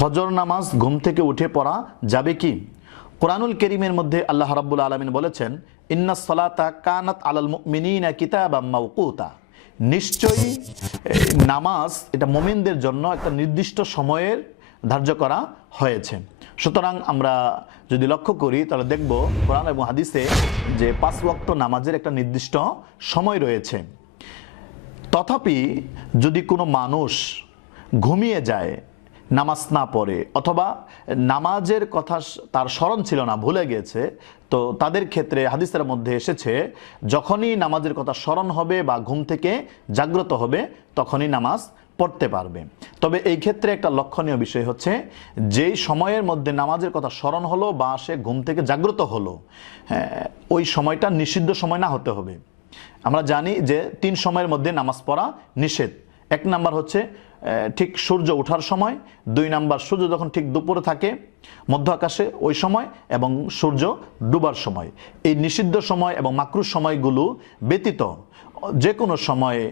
ফজর নামাজ ঘুম থেকে উঠে পড়া যাবে কি? কোরআনুল কারীমের মধ্যে আল্লাহ রাব্বুল আলামিন বলেছেন, ইন্নাস সালাতা কানাত আলাল মুমিনিনা কিতাবাম মাওকুতা। নিশ্চয়ই নামাজ এটা মুমিনদের জন্য একটা নির্দিষ্ট সময়ের ধার্য করা হয়েছে। সুতরাং আমরা যদি লক্ষ্য করি তাহলে দেখব কোরআন এবং হাদিসে যে 5 ওয়াক্ত নামাজের একটা নির্দিষ্ট সময় রয়েছে। তথাপি যদি কোনো মানুষ ঘুমিয়ে যায়, নামাজ না পড়ে, অথবা নামাজের কথা তার স্মরণ ছিল না, ভুলে গেছে, তো তাদের ক্ষেত্রে হাদিসের মধ্যে এসেছে যখনই নামাজের কথা স্মরণ হবে বা ঘুম থেকে জাগ্রত হবে তখনই নামাজ পড়তে পারবে। তবে এই ক্ষেত্রে একটা লক্ষণীয় বিষয় হচ্ছে, যেই সময়ের মধ্যে নামাজের কথা স্মরণ হলো বা সে ঘুম থেকে জাগ্রত হলো, ওই সময়টা নিষিদ্ধ সময় না হতে হবে। আমরা জানি যে 3 সময়ের মধ্যে নামাজ পড়া নিষেধ। 1 নাম্বার হচ্ছে ঠিক সূর্য ওঠার সময়, 2 নাম্বার সূর্য যখন ঠিক দুপুরে থাকে মধ্য আকাশে ওই সময়, এবং সূর্য ডুবার সময়। এই নিষিদ্ধ সময় এবং মাকরুহ সময়গুলো ব্যতীত যে কোনো সময়ে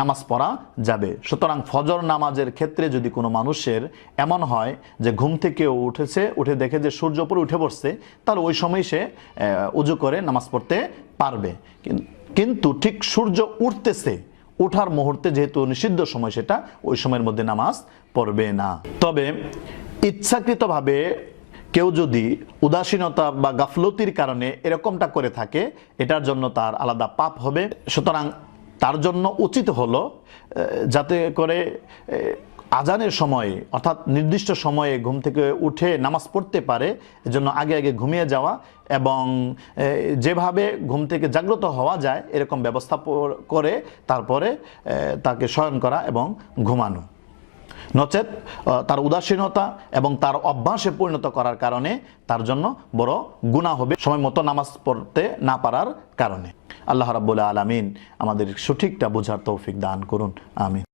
নামাজ পড়া যাবে। সুতরাং ফজর নামাজের ক্ষেত্রে যদি কোনো মানুষের এমন হয় যে ঘুম থেকে উঠেছে, উঠে দেখে যে সূর্য উপরে উঠে পড়ছে, তাহলে ওই সময় সে উজু করে নামাজ পড়তে পারবে। কিন্তু ঠিক সূর্য উঠতেছে, ওঠার মুহূর্তে যেহেতু নিষিদ্ধ সময়, সেটা ওই সময়ের মধ্যে নামাজ পড়বে না। তবে ইচ্ছাকৃতভাবে কেউ যদি উদাসীনতা বা গাফলতির কারণে এরকমটা করে থাকে, এটার জন্য তার আলাদা পাপ হবে। সুতরাং তার জন্য উচিত হলো যাতে করে আজানের সময়ে, অর্থাৎ নির্দিষ্ট সময়ে ঘুম থেকে উঠে নামাজ পড়তে পারে, এজন্য আগে আগে ঘুমিয়ে যাওয়া এবং যেভাবে ঘুম থেকে জাগ্রত হওয়া যায় এরকম ব্যবস্থা করে তারপরে তাকে শয়ন করা এবং ঘুমানো। নচেত তার উদাসীনতা এবং তার অভ্যাসে পরিণত করার কারণে তার জন্য বড় গুনাহ হবে, সময় মতো নামাজ পড়তে না পারার কারণে। আল্লাহ রাব্বুল আলামিন আমাদের সঠিকটা বোঝার তৌফিক দান করুন। আমিন।